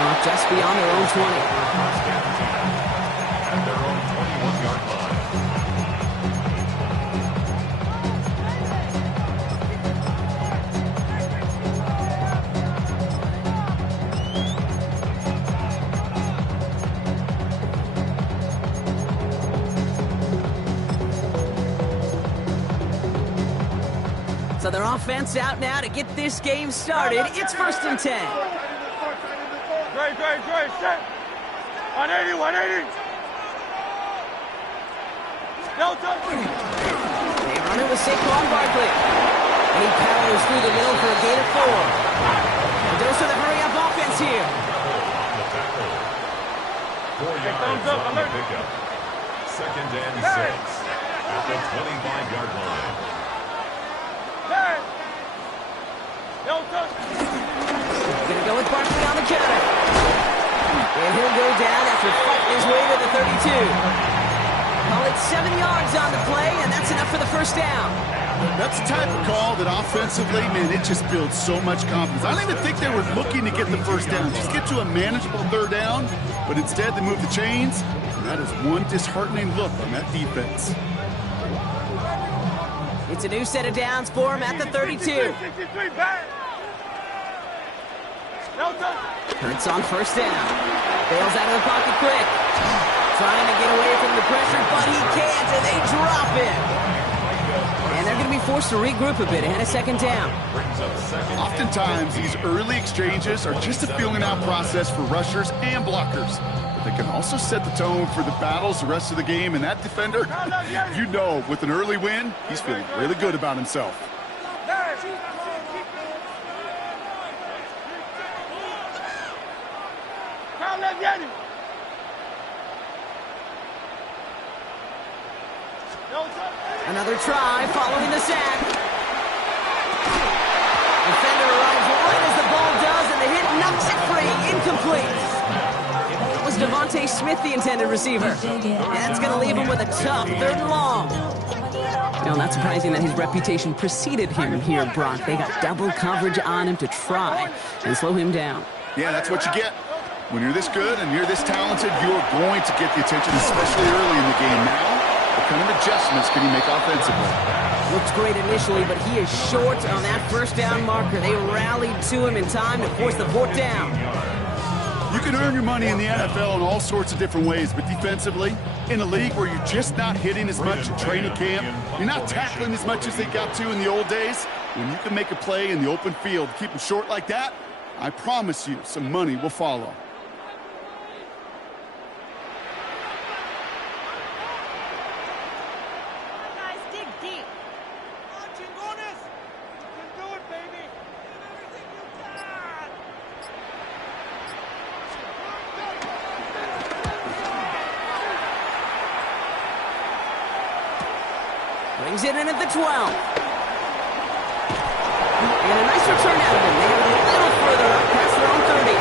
them up just beyond their own 20. At their own 21-yard line. So their offense out now to get this game started. It's 1st and 10. Dre, set. 180, 180. Delta. They run it with Saquon Barkley. And he powers through the middle for a gain of 4. And those are the hurry-up offense here. 4 yards on the pickup. 2nd and 6. At the 25-yard line. Delta. Gonna go with Barkley on the counter. And he'll go down after fighting his way to the 32. Call it 7 yards on the play, and that's enough for the 1st down. That's the type of call that offensively, man, it just builds so much confidence. I don't even think they were looking to get the 1st down, just get to a manageable 3rd down, but instead they move the chains, and that is one disheartening look on that defense. It's a new set of downs for him at the 32. Hurts on 1st down. Bails out of the pocket quick. Trying to get away from the pressure, but he can't, and they drop it. And they're going to be forced to regroup a bit ahead of 2nd down. Oftentimes, these early exchanges are just a feeling out process for rushers and blockers. But they can also set the tone for the battles the rest of the game, and that defender, you know, with an early win, he's feeling really good about himself. Another try following the sack. Defender arrives right as the ball does, and the hit knocks it free. Incomplete. It was Devontae Smith, the intended receiver. And that's going to leave him with a tough 3rd and long. You know, not surprising that his reputation preceded him here, Brock. They got double coverage on him to try and slow him down. Yeah, that's what you get. When you're this good and you're this talented, you're going to get the attention, especially early in the game. Now, what kind of adjustments can he make offensively? Looks great initially, but he is short on that 1st down marker. They rallied to him in time to force the 4th down. You can earn your money in the NFL in all sorts of different ways, but defensively, in a league where you're just not hitting as much in training camp, you're not tackling as much as they got to in the old days, when you can make a play in the open field, keep them short like that, I promise you some money will follow. Brings it in at the 12. And a nice return out of him. They have a little further up past their own 30.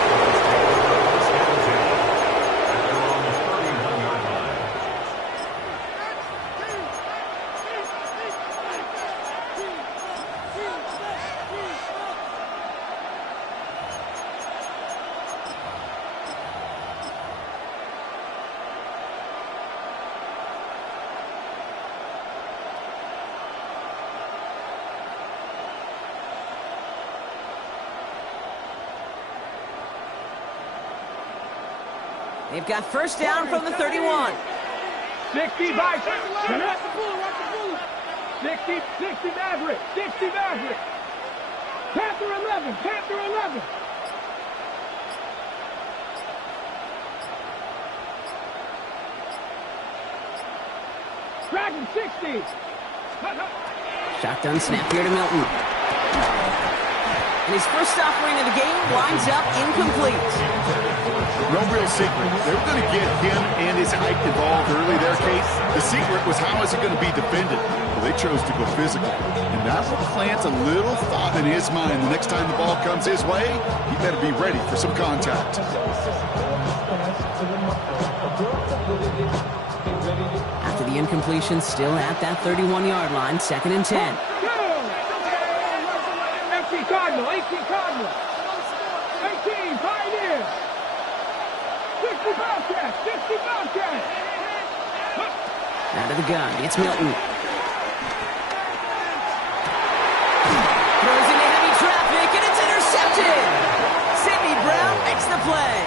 They've got 1st down from the 31. 60 Vice. 60 Maverick. 60 Maverick. Panther 11. Panther 11. Dragon 60. Shotgun snap here to Milton. And his 1st offering of the game winds up incomplete. No real secret. They were going to get him and his height involved early there, Kate. The secret was how is it going to be defended? Well, they chose to go physical. And that will plant a little thought in his mind. The next time the ball comes his way, he better be ready for some contact. After the incompletion, still at that 31-yard line, 2nd and 10. 18 Cardinal. 18 Pioneer. Bobcats. 60 Bobcats. Out of the gun. It's Milton. Throws into heavy traffic, and it's intercepted. Sidney Brown makes the play.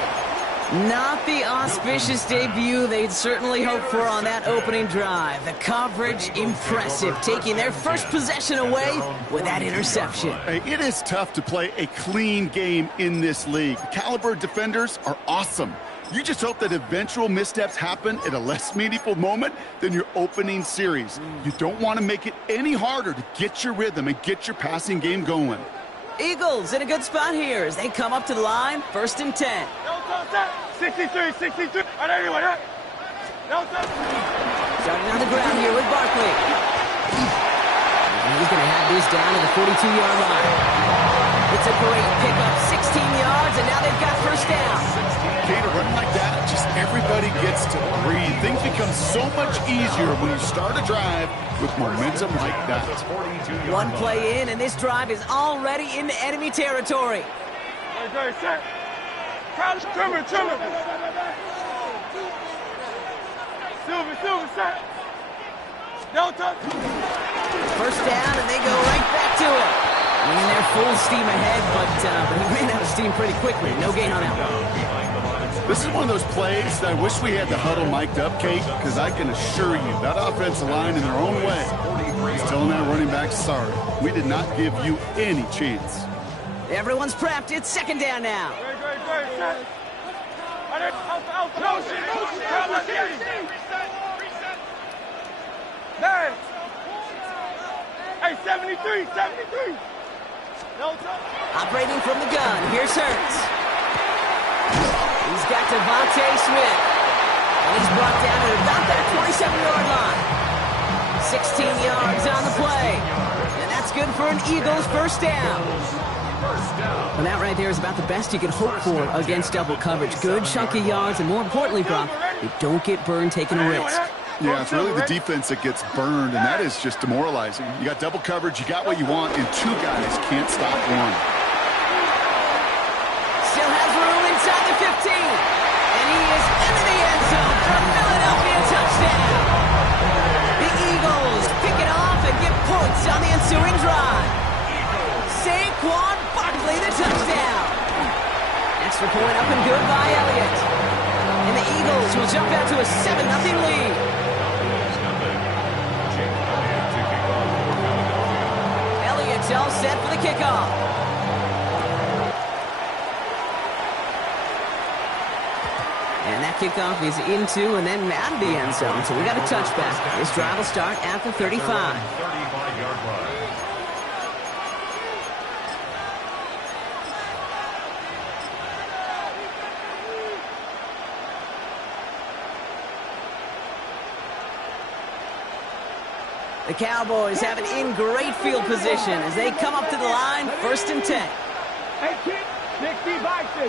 Not the auspicious debut they'd certainly hoped for on that opening drive. The coverage, impressive, taking their first possession away with that interception. Hey, it is tough to play a clean game in this league. The caliber defenders are awesome. You just hope that eventual missteps happen at a less meaningful moment than your opening series. You don't want to make it any harder to get your rhythm and get your passing game going. Eagles in a good spot here as they come up to the line, 1st and 10. 63, 63. Starting on the ground here with Barkley. And he's going to have this down to the 42-yard line. It's a great pickup, 16 yards, and now they've got 1st down. Kate, running like that, just everybody gets to breathe. Things become so much easier when you start a drive with momentum like that. One play in, and this drive is already into enemy territory. Silver, set. Delta. 1st down, and they go right back to it. I mean, they're full steam ahead, but he ran out of steam pretty quickly. No gain on that one. This is one of those plays that I wish we had the huddle mic'd up, Kate, because I can assure you that offensive line in their own way is telling that running back, sorry, we did not give you any chance. Everyone's prepped. It's 2nd down now. Man. Hey, 73. Operating from the gun. Here's Hurts. He's got Devontae Smith. And he's brought down at about that 27-yard line. 16 yards on the play. And that's good for an Eagles 1st down. Well, that right there is about the best you could hope for against double coverage. Good chunky yards, and more importantly, Brock, they don't get burned taking a risk. Yeah, it's really the defense that gets burned, and that is just demoralizing. You got double coverage, you got what you want, and 2 guys can't stop one. Still has room inside the 15. And he is into the end zone for a Philadelphia touchdown. The Eagles pick it off and get points on the ensuing drive. Saquon Barkley, the touchdown. Extra point up and good by Elliott. And the Eagles will jump out to a 7-0 lead. Elliott's all set for the kickoff. And that kickoff is into and then out of the end zone. So we got a touchback. This drive will start at the 35. 35-yard line. The Cowboys have it in great field position as they come up to the line, 1st and 10. 60 Bison.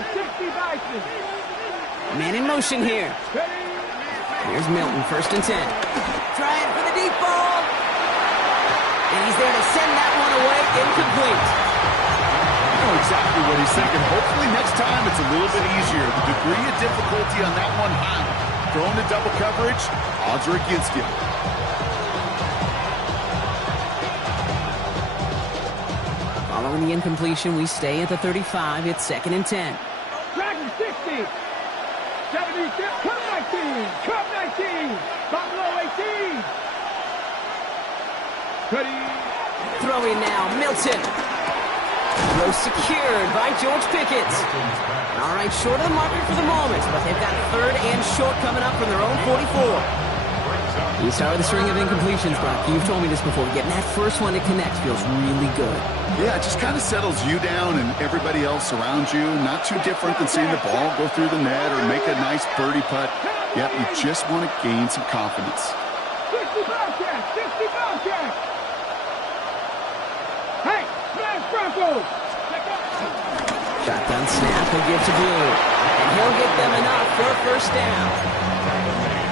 Man in motion here. Here's Milton, 1st and 10. Trying for the deep ball. And he's there to send that one away, incomplete. I know exactly what he's thinking. Hopefully next time it's a little bit easier. The degree of difficulty on that one high. Throwing to double coverage, odds are against you. Following the incompletion, we stay at the 35. It's 2nd and 10. Dragon 60. 76. Come 19. Buffalo 18. Throwing now, Milton. Throw secured by George Pickett. All right, short of the marker for the moment, but they've got 3rd and short coming up from their own 44. You started the string of incompletions, Brock. You've told me this before. Getting that first one to connect feels really good. Yeah, it just kind of settles you down and everybody else around you. Not too different than seeing the ball go through the net or make a nice birdie putt. Yep, you just want to gain some confidence. 60 Bobcats. Hey, smash Broncos. Shotgun snap, he'll give to Blue. And he'll get them enough for a 1st down.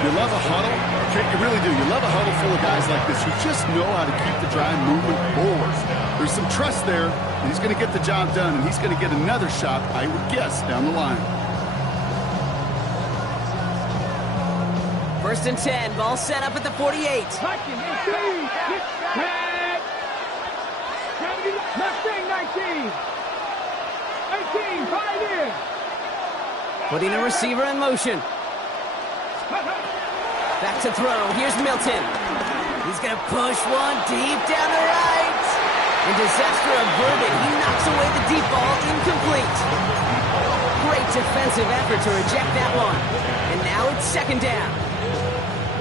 You love a huddle? Okay, you really do. You love a huddle full of guys like this who just know how to keep the drive moving forward. There's some trust there, and he's going to get the job done, and he's going to get another shot, I would guess, down the line. First and 10. Ball set up at the 48. Touching, 18. Tag. Mustang 19. 18, 5 in. Putting a receiver in motion. Back to throw. Here's Milton. He's going to push one deep down the right. And disaster averted. He knocks away the deep ball. Incomplete. Great defensive effort to reject that one. And now it's second down.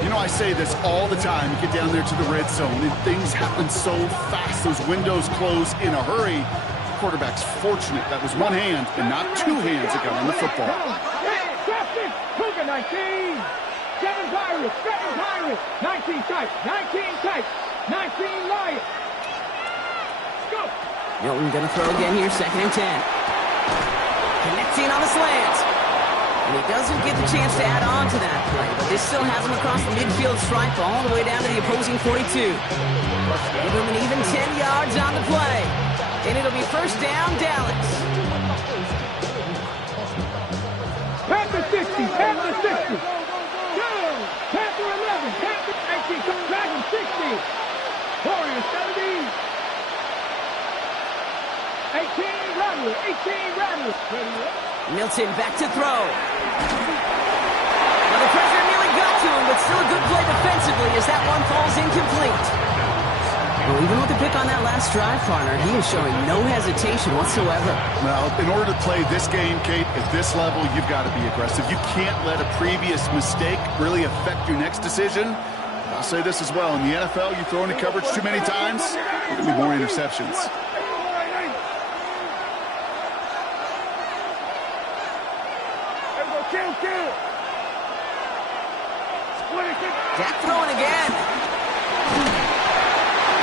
You know, I say this all the time. You get down there to the red zone, and things happen so fast. Those windows close in a hurry. The quarterback's fortunate that was one hand and not two hands that got on the football. Cougar 19. 7 Pirates. 7 Pirates. 19 tight. 19 tight. 19 Lions. Go. Milton going to throw again here. Second and 10. Connecting on the slant. And he doesn't get the chance to add on to that play, but this still has him across the midfield stripe all the way down to the opposing 42. Give him an even 10 yards on the play. And it'll be first down, Dallas. Panther 60. Panther 60. Go. Panther 11. Panther 18. Dragon 60. Warriors 70. 18 Rattler. 18 Rattler. Milton back to throw. Well, the pressure nearly got to him, but still a good play defensively as that one falls incomplete. Well, even with the pick on that last drive, partner, he is showing no hesitation whatsoever. Well, in order to play this game, Kate, at this level, you've got to be aggressive. You can't let a previous mistake really affect your next decision. I'll say this as well. In the NFL, you throw into coverage too many times, there will be more interceptions. Dak throwing again. An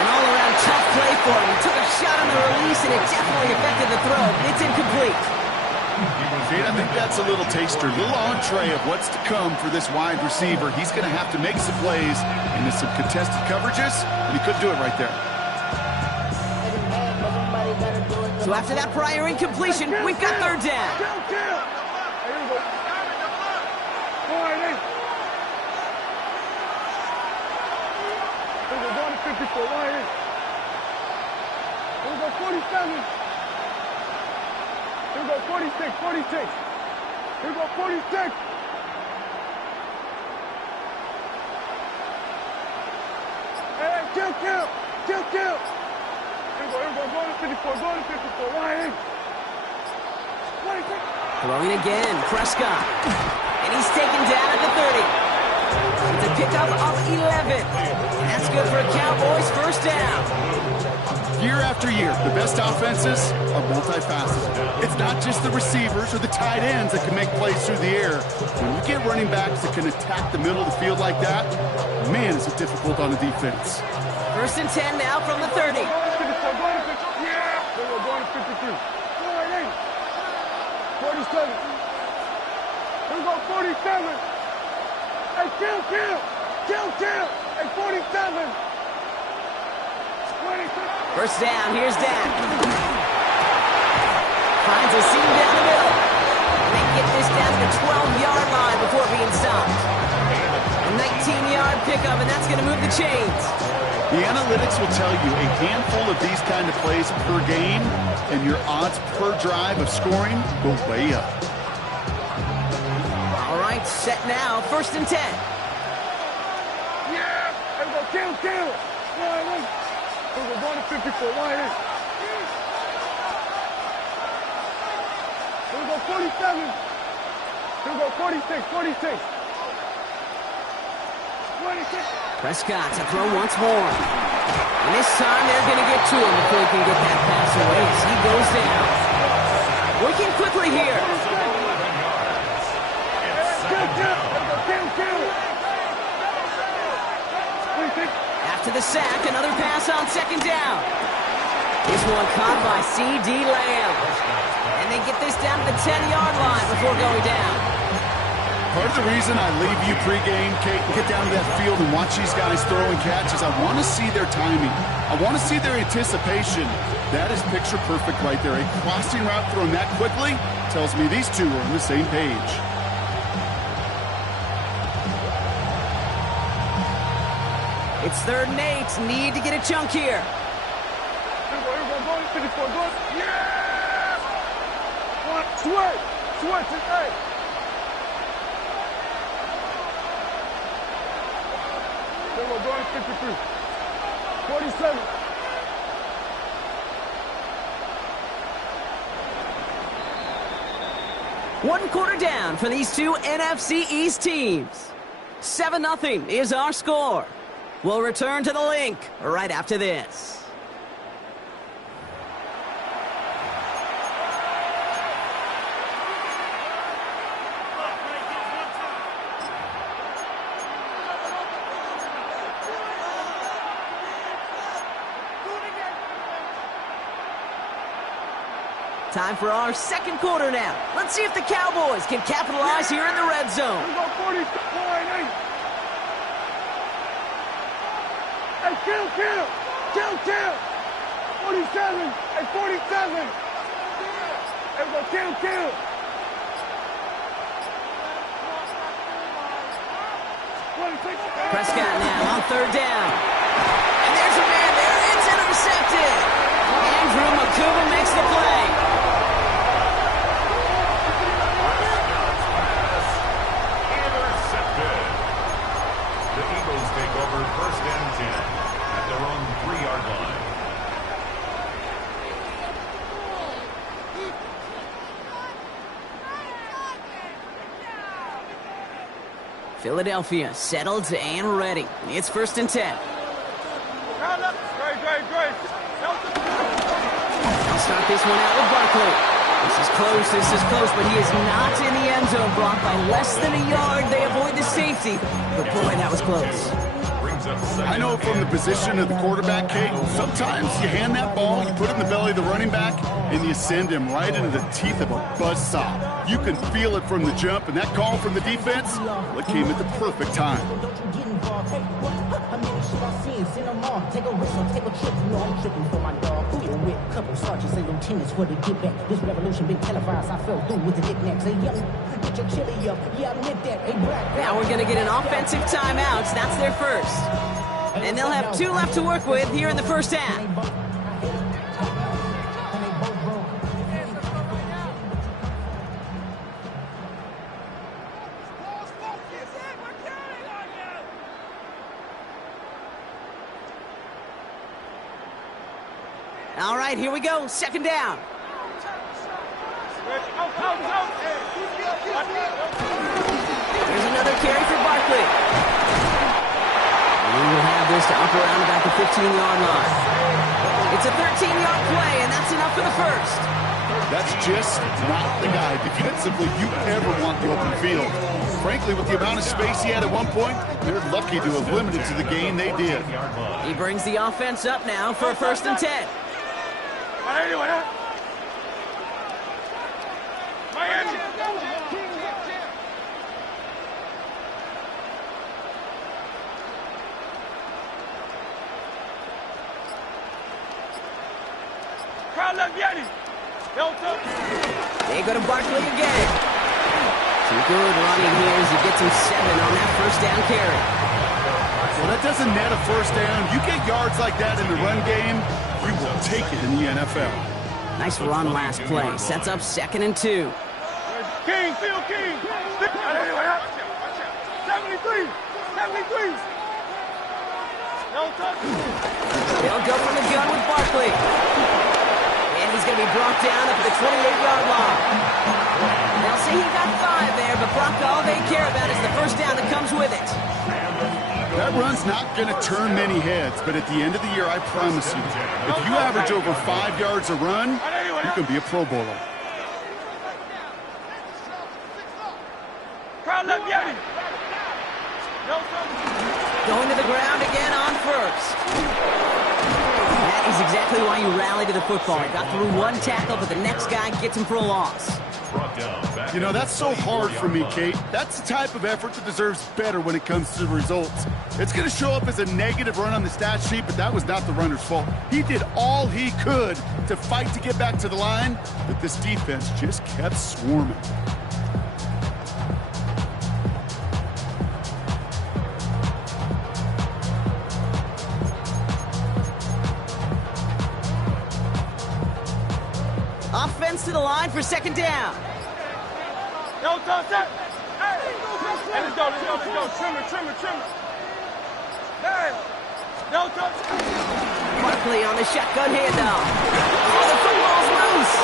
all-around tough play for him. He took a shot on the release, and it definitely affected the throw. It's incomplete. Kate, I think that's a little taster, a little entree of what's to come for this wide receiver. He's going to have to make some plays into some contested coverages, and he couldn't do it right there. So after that prior incompletion, we've got third down. We're going to 54. Why is? Here we go 47. Here we go 46. 46. Here we go 46. Hey, kill. Here we go. Going to 54. Going to 54. Why is? 26. Throwing again, Prescott. And he's taken down at the 30. It's a pickup of 11. And that's good for a Cowboys first down. Year after year, the best offenses are multifaceted. It's not just the receivers or the tight ends that can make plays through the air. When you get running backs that can attack the middle of the field like that, man, is it difficult on the defense. First and 10 now from the 30. Yeah. We're going to 53. 47. Here we go 47. Hey, kill. Hey, 47. 26. First down, here's Dak. Finds a seam down the middle. And they get this down to the 12-yard line before being stopped. A 19-yard pickup, and that's going to move the chains. The analytics will tell you a handful of these kind of plays per game, and your odds per drive of scoring go way up. All right, set now. First and 10. Yeah. Here we go, kill. We're going to 54. Why is? Here we go 47. Here we go 46. 26. Prescott to throw once more. And this time they're going to get to him before he can get that pass away as he goes down. Working quickly here. After the sack, another pass on second down. This one caught by C.D. Lamb. And they get this down to the 10-yard line before going down. Part of the reason I leave you pregame, Kate, and get down to that field and watch these guys throw and catch is I want to see their timing. I want to see their anticipation. That is picture perfect right there. A crossing route thrown that quickly tells me these two are on the same page. It's 3rd and 8. Need to get a chunk here. Go to 54. Go. Yeah! Switch. Hey. Go to 53. 47. One quarter down for these two NFC East teams. 7-0 is our score. We'll return to the link right after this. Time for our second quarter now. Let's see if the Cowboys can capitalize here in the red zone. We go 40, 48. Hey, kill. 47. Hey, 47. Hey, we go kill. Prescott now on 3rd down. And there's a man there. It's intercepted. Andrew Makuba makes the play. The Eagles take over 1st and 10 at their own 3-yard line. Philadelphia settled and ready. It's 1st and 10. Great. I'll start this one out with Barkley. This is close, but he is not in the end zone. Brought by less than a yard. They avoid the safety. But boy, that was close. I know from the position of the quarterback, Kate, sometimes you hand that ball, you put it in the belly of the running back, and you send him right into the teeth of a buzzsaw. You can feel it from the jump, and that call from the defense, well, it came at the perfect time. Take a risk or take a trip, you know I'm tripping for my dog. Dealing with a couple sergeants and lieutenants for the get back. This revolution been televised, I fell through with the knickknacks. Hey, yo, get your chili up, yeah, I admit that. Hey, black. Now we're going to get an offensive timeout. That's their first. And they'll have 2 left to work with here in the first half. All right, here we go. 2nd down. There's another carry for Barkley. We will have this to up around about the 15-yard line. It's a 13-yard play, and that's enough for the first. That's just not the guy defensively you ever want the open field. Frankly, with the amount of space he had at one point, they're lucky to have limited to the gain they did. He brings the offense up now for a 1st and 10. Miami. They go to Barkley again. Too good running here as he gets him 7 on that 1st down carry. Well, that doesn't net a 1st down. You get yards like that in the run game, you will take it in the NFL. Nice run last play. Sets up 2nd and 2. King, Phil King. 73. They'll go from the gun with Barkley. And he's going to be brought down up at the 28-yard line. They'll say he got 5 there, but Brock, all they care about is the 1st down that comes with it. That run's not going to turn many heads, but at the end of the year, I promise you, if you average over 5 yards a run, you can be a Pro Bowler. Going to the ground again on 1st. That is exactly why you rally to the football. He got through 1 tackle, but the next guy gets him for a loss. You know, that's so hard for me, Kate. That's the type of effort that deserves better when it comes to the results. It's going to show up as a negative run on the stat sheet, but that was not the runner's fault. He did all he could to fight to get back to the line, but this defense just kept swarming. the line for second down. No, touch that. Hey, let's go. Trim it. Hey, no touch. Barkley on the shotgun handoff. Oh, the football's loose.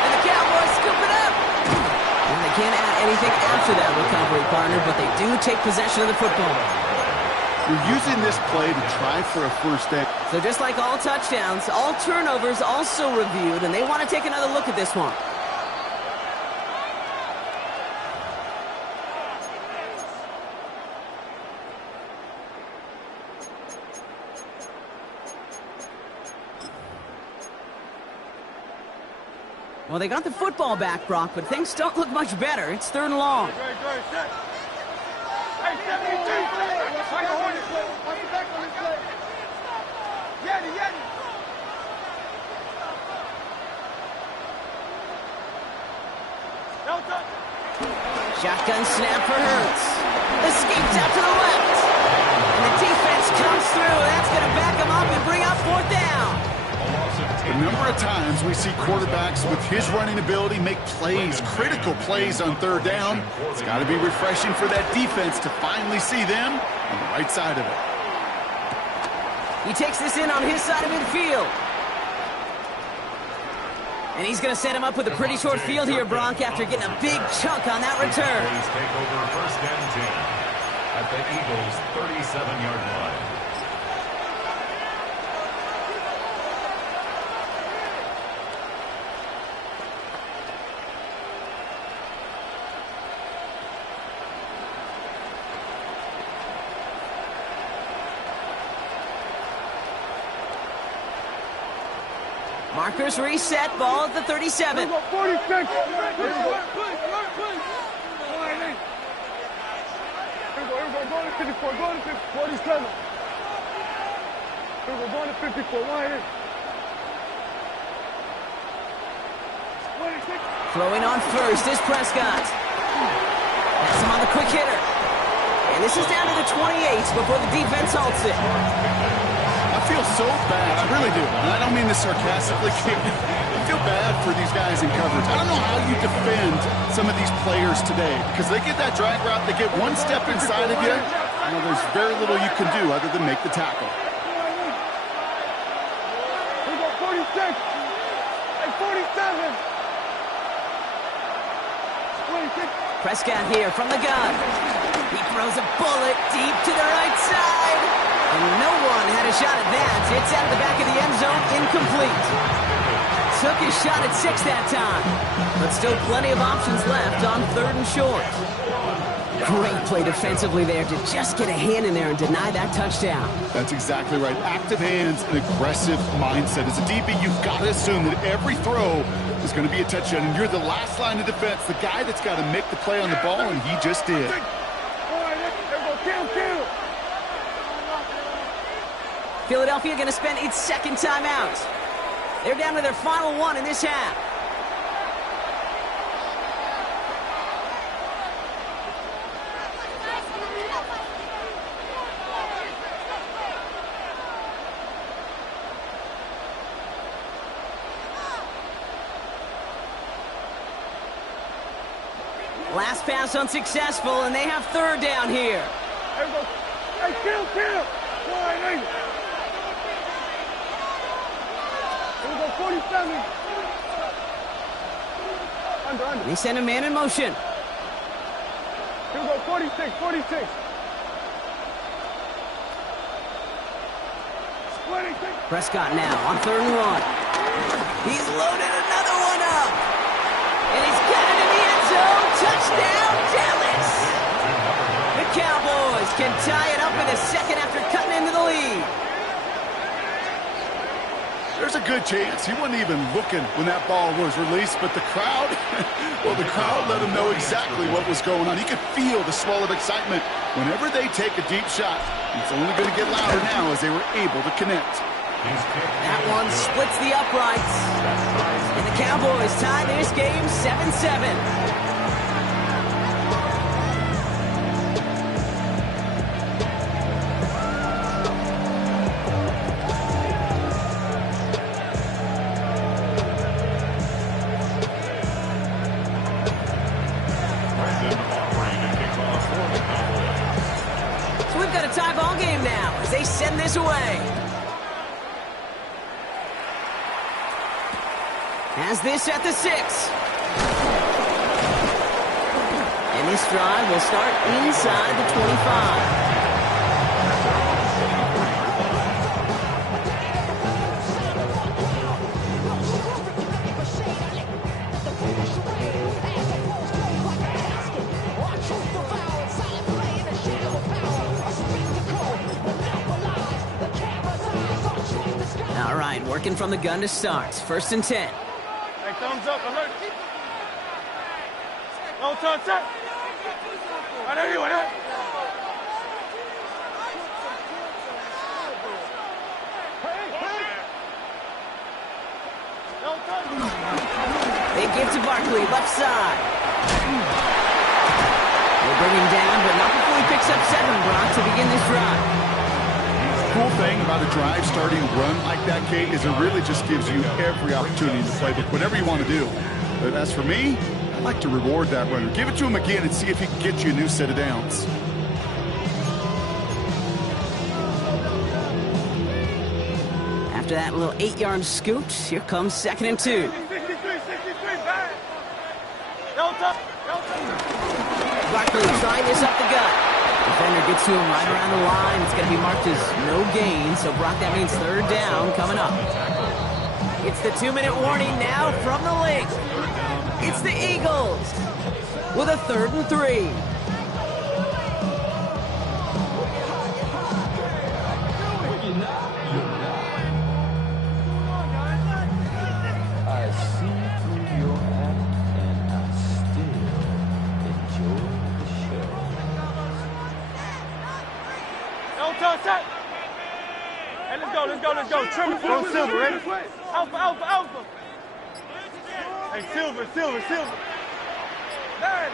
And the Cowboys scoop it up. And they can't add anything after that recovery, partner, but they do take possession of the football. You're using this play to try for a first down. So just like all touchdowns, all turnovers also reviewed, and they want to take another look at this one. Well, they got the football back, Brock, but things don't look much better. It's third and long. Hey, 72. Michael Hornet. Watch the back on this play. Yeti. No touch. Shotgun snap for Hurts. Escapes out to the left. And the defense comes through. That's going to back him up and bring up fourth down. A number of times we see quarterbacks with his running ability make plays, critical plays on third down. It's got to be refreshing for that defense to finally see them on the right side of it. He takes this in on his side of midfield. And he's going to set him up with a pretty short field here, Bronk, after getting a big chunk on that return. Cowboys take over first and 10 at the Eagles' 37-yard line. Markers reset, ball at the 37. 46. Go to 54. Go to 47. Go to 54. Throwing on first is Prescott. That's him on the quick hitter. And this is down to the 28 before the defense halts it. I feel so bad. I really do. And I don't mean this sarcastically. I feel bad for these guys in coverage. I don't know how you defend some of these players today because they get that drag route, they get one step inside of you. You know, there's very little you can do other than make the tackle. We got 46 and 47. 26. Prescott here from the gun. He throws a bullet deep to the right side. And no one had a shot at that. It's out of the back of the end zone, incomplete. Took his shot at 6 that time. But still plenty of options left on third and short. Great play defensively there to just get a hand in there and deny that touchdown. That's exactly right. Active hands and aggressive mindset. As a DB, you've got to assume that every throw is going to be a touchdown. And you're the last line of defense, the guy that's got to make the play on the ball, and he just did. Philadelphia going to spend its second timeout. They're down to their final one in this half. Last pass unsuccessful, and they have third down here. Hey, kill. Boy, 47. Under. They send a man in motion. Here we go, 46. 26. Prescott now on third and one. He's loaded another one up. And he's got it in the end zone. Touchdown, Dallas. The Cowboys can tie it up in a second after cutting into the lead. There's a good chance he wasn't even looking when that ball was released, but the crowd, well, the crowd let him know exactly what was going on. He could feel the swell of excitement. Whenever they take a deep shot, it's only going to get louder now as they were able to connect. That one splits the uprights. And the Cowboys tie this game 7-7. got a tie ball game now as they send this away. Has this at the 6. And this drive will start inside the 25. All right, working from the gun to start. 1st and 10. Hey, thumbs up, alert. No touch up. I know you want that. No touch. They give to Barkley, left side. They bring him down, but not before he picks up 7, Brock, to begin this drive. Cool thing about a drive starting run like that, Kate, is it really just gives you every opportunity to play whatever you want to do. But as for me, I'd like to reward that runner. Give it to him again and see if he can get you a new set of downs. After that little 8-yard scoot, here comes 2nd and 2. 63, back. No touch. Barkley trying this up the gut. Defender gets to him right around the line. It's going to be marked as no gain. So, Brock, that means 3rd down coming up. It's the 2-minute warning now from the link. It's the Eagles with a 3rd and 3. I see through your act and I still enjoy the show. No touch up. Hey, let's go. Trim it from Silver, ready? Alpha. Hey, Silver. Nine.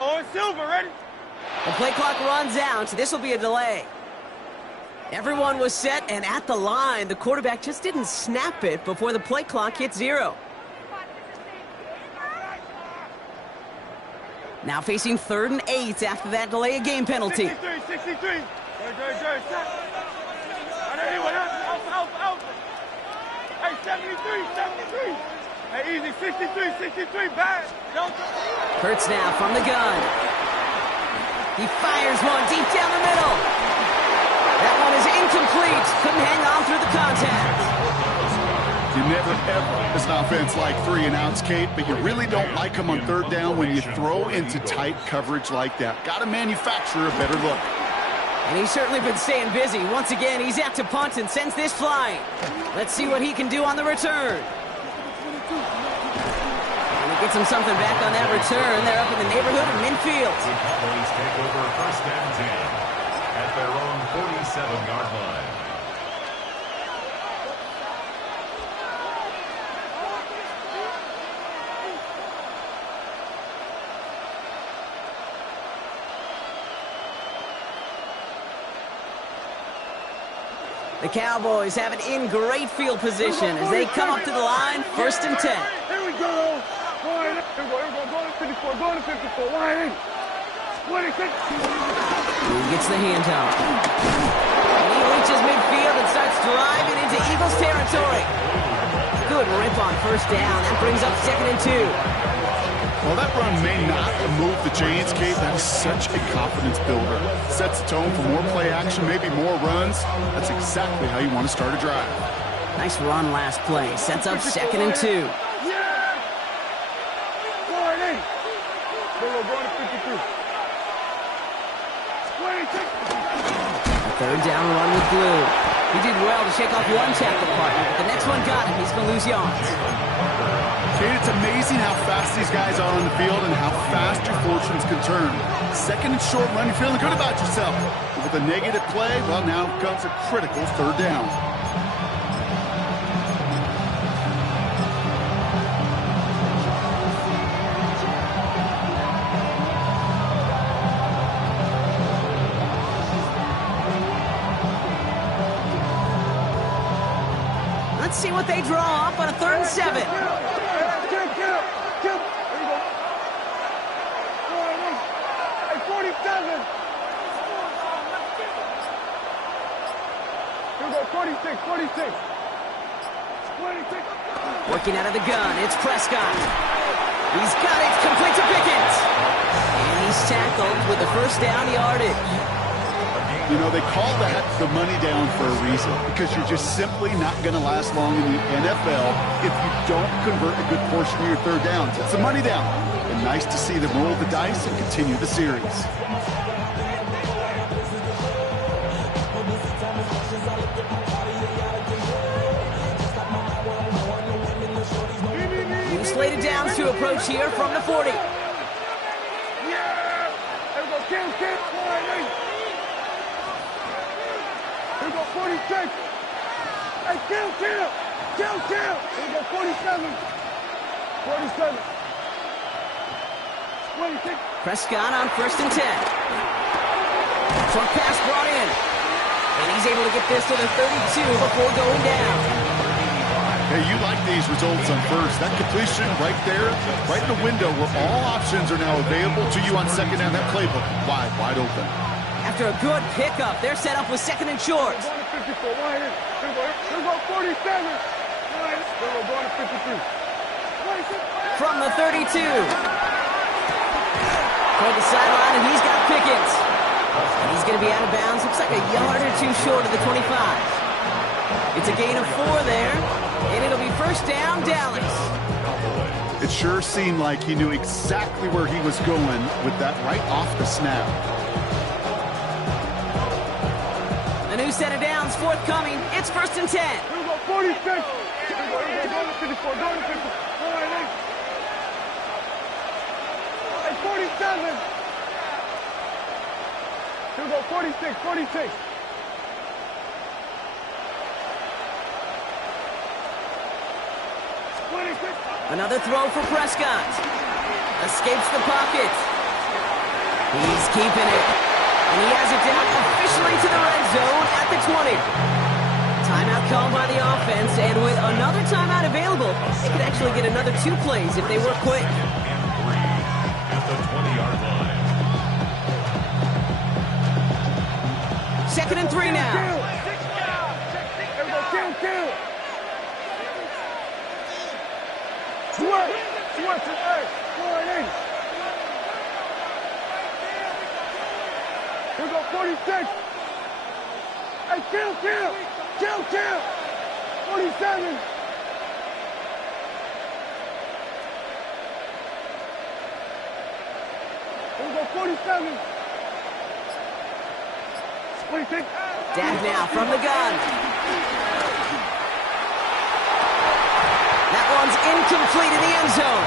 Oh, it's Silver, ready? The play clock runs out. This will be a delay. Everyone was set and at the line. The quarterback just didn't snap it before the play clock hit 0. Now facing 3rd and 8 after that delay of game penalty. 63. Jerry, set. I know you want Alpha. Hey, 73. Hey, easy, 63, back. Hurts now from the gun. He fires one deep down the middle. That one is incomplete. Couldn't hang on through the contact. You never, ever, as an offense, like 3 and outs, Kate, but you really don't like them on 3rd down when you throw into tight coverage like that. Got to manufacture a better look. And he's certainly been staying busy. Once again, he's out to punt and sends this flying. Let's see what he can do on the return. And he gets him something back on that return. They're up in the neighborhood of midfield. The Cowboys take over 1st and 10 at their own 47-yard line. The Cowboys have it in great field position as they come up to the line, 1st and 10. Here we go. Go to 54. Line in. 26. He gets the handoff. And he reaches midfield and starts driving into Eagles territory. Good rip on 1st down. That brings up 2nd and 2. Well, that run may not move the chains, Kate. That is such a confidence builder. Sets the tone for more play action, maybe more runs. That's exactly how you want to start a drive. Nice run last play. Sets up 2nd and 2. Yeah. Line in. Go to 53. 26. A 3rd down run with Blue. He did well to shake off one tackle partner, but the next one got him. He's going to lose yards. Kate, it's amazing how fast these guys are on the field and how fast your fortunes can turn. 2nd and short run, you're feeling good about yourself. But with a negative play, well, now comes a critical 3rd down. Let's see what they draw up on a 3rd and 7. Get up. There you go. Checking out of the gun, it's Prescott. He's got it, complete to Pickens. And he's tackled with the first down yardage. You know, they call that the money down for a reason, because you're just simply not going to last long in the NFL if you don't convert a good portion of your third downs. It's the money down. And nice to see them roll the dice and continue the series. New slated downs to approach here from the 40. Yeah! There we go, kill. Here we go, 46. Hey, kill. Here we go, 47. 47. 26. Prescott on 1st and 10. Short pass brought in. And he's able to get this to the 32 before going down. Hey, you like these results on first. That completion right there, right in the window where all options are now available to you on second down. That playbook wide open. After a good pickup, they're set up with 2nd and short. Going to 54. Here we go, 47. Here we go, going to 53. 26. From the 32. Toward the sideline, and he's got Pickens. And he's going to be out of bounds. Looks like a yard or two short of the 25. It's a gain of 4 there, and it'll be first down, Dallas. It sure seemed like he knew exactly where he was going with that right off the snap. A new set of downs forthcoming. It's 1st and 10. Here we go, 46. Here we go, going to 54. Going to 54. 47. Here we go, 46. Another throw for Prescott. Escapes the pocket. He's keeping it. And he has it down officially to the red zone at the 20. Timeout called by the offense, and with another timeout available, they could actually get another 2 plays if they work quick. At the 20-yard line. 2nd and 3 now. There we go, kill. Sweat to earth. 4-8. Here we go, 46. Hey, kill. 47. Here we go, 47. 26. Dak now from the gun. That one's incomplete in the end zone.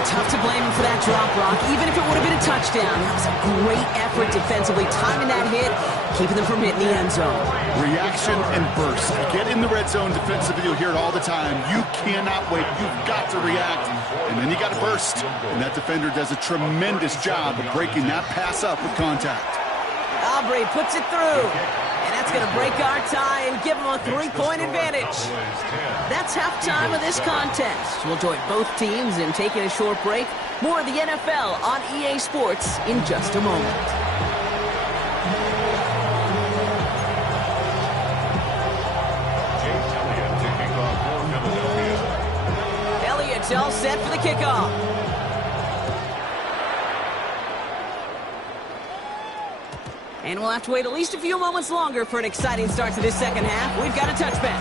Tough to blame him for that drop, Brock. Even if it would have been a touchdown, that was a great effort defensively, timing that hit, keeping them from hitting the end zone. Reaction and burst. Get in the red zone defensively. You'll hear it all the time. You cannot wait. You've got to react. And then you got to burst. And that defender does a tremendous job of breaking that pass up with contact. Aubrey puts it through. And that's going to break our tie and give them a 3-point advantage. That's halftime of this contest. We'll join both teams in taking a short break. More of the NFL on EA Sports in just a moment. Elliott's all set for the kickoff. And we'll have to wait at least a few moments longer for an exciting start to this second half. We've got a touchback.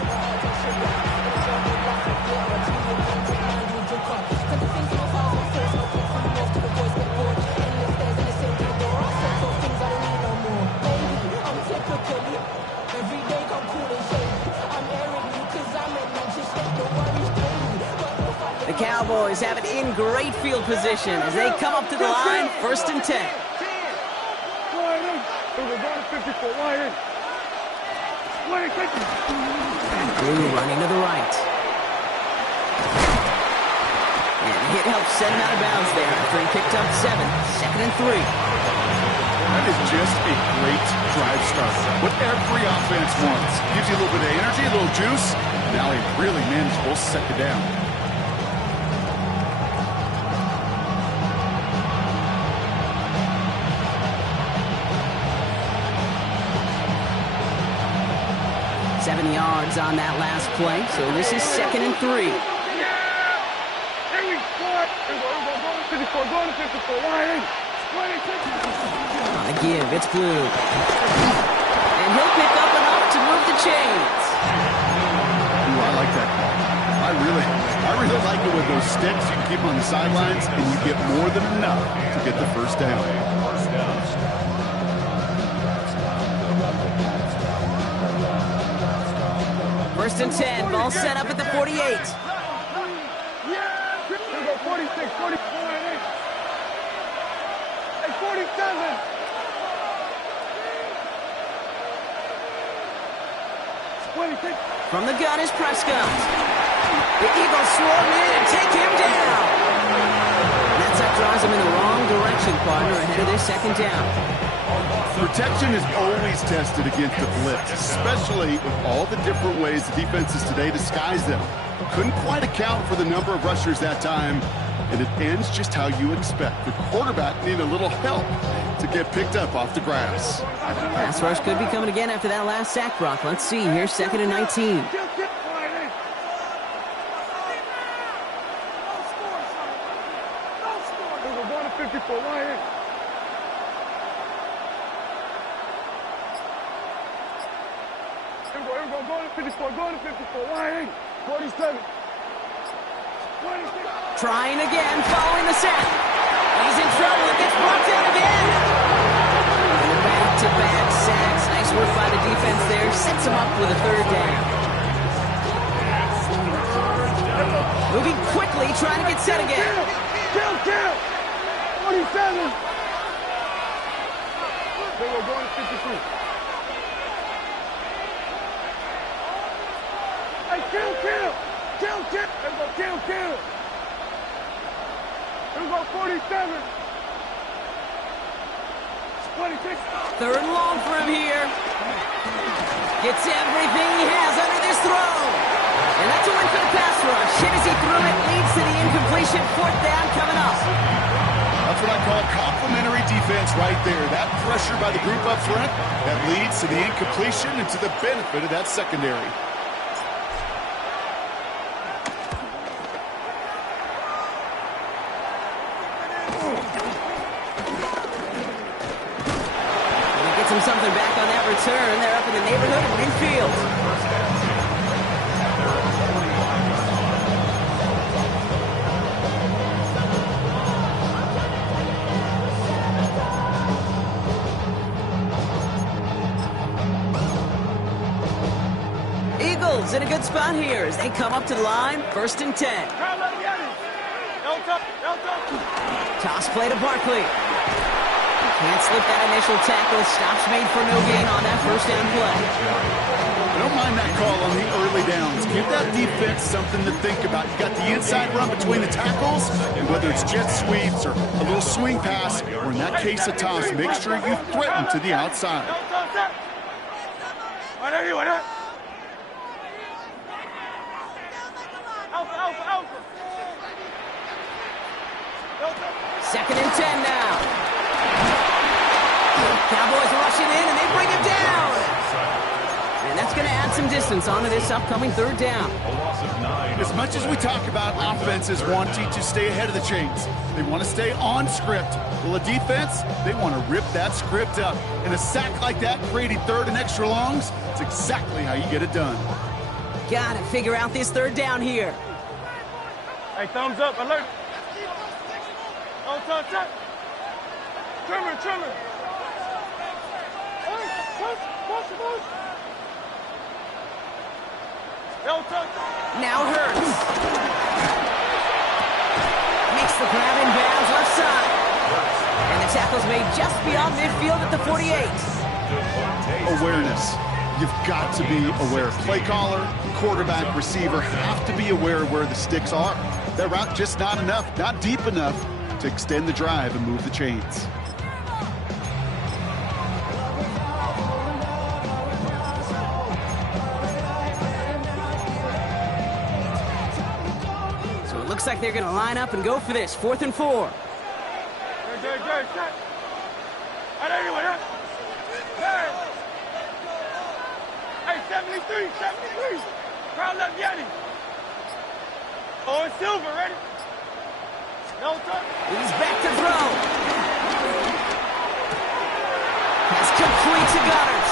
The Cowboys have it in great field position as they come up to the line, 1st and 10. We're going to 54. Wide in. Blue running to the right. And the hit helps send him out of bounds there after he picked up 7. 2nd and 3. That is just a great drive start. What every offense wants. Gives you a little bit of energy, a little juice. Now a really manageable second down. 7 yards on that last play, so this is 2nd and 3. On the give, it's Blue. And he'll pick up enough to move the chains. Ooh, I like that call. I really like it with those sticks. You can keep them on the sidelines, and you get more than enough to get the first down. First and 10, ball set up at the 48. Yeah! 46, 44, 47. From the gun is Prescott. The Eagles swarm in and take him down. And that sack draws him in the wrong direction, partner, ahead of this 2nd down. Protection is always tested against the blitz, especially with all the different ways the defenses today disguise them. Couldn't quite account for the number of rushers that time, and it ends just how you expect. The quarterback needed a little help to get picked up off the grass. Pass rush could be coming again after that last sack, Brock. Let's see. Here's 2nd and 19. Trying again, following the sack. He's in trouble and gets brought down again. And back-to-back sacks. Nice work by the defense there. Sets him up with a 3rd down. Moving quickly, trying to get set again. Kill! 47. They were going to 53. Hey, kill! Kill! Here we go, 47. 26. 3rd and long for him here. Gets everything he has under this throw. And that's a win for the pass rush. Hit as he threw it, leads to the incompletion. 4th down coming up. That's what I call complementary defense right there. That pressure by the group up front, that leads to the incompletion and to the benefit of that secondary. Something back on that return. They're up in the neighborhood of midfield. Eagles in a good spot here as they come up to the line. 1st and 10. Toss play to Barkley. Can't slip that initial tackle. Stops made for no gain on that 1st down play. I don't mind that call on the early downs. Give that defense something to think about. You got the inside run between the tackles, and whether it's jet sweeps or a little swing pass, or in that case a toss, make sure you threaten to the outside. Second and 10 now. Cowboys rushing in, and they bring him down. And that's going to add some distance onto this upcoming 3rd down. As much as we talk about offenses wanting to stay ahead of the chains, they want to stay on script. Well, a defense, they want to rip that script up. And a sack like that, creating 3rd and extra longs, it's exactly how you get it done. Got to figure out this 3rd down here. Hey, thumbs up, alert. Touch. Trimmer. Now Hurts. Makes the grab in bounds left side. And the tackle's made just beyond midfield at the 48. Awareness. You've got to be aware. Play caller, quarterback, receiver have to be aware of where the sticks are. That route just not enough, not deep enough to extend the drive and move the chains. So it looks like they're going to line up and go for this. 4th and 4. 73, 73. Crowd left Yeti. Oh, it's Silver, ready? No touch. He's back to throw. That's complete to Goddard.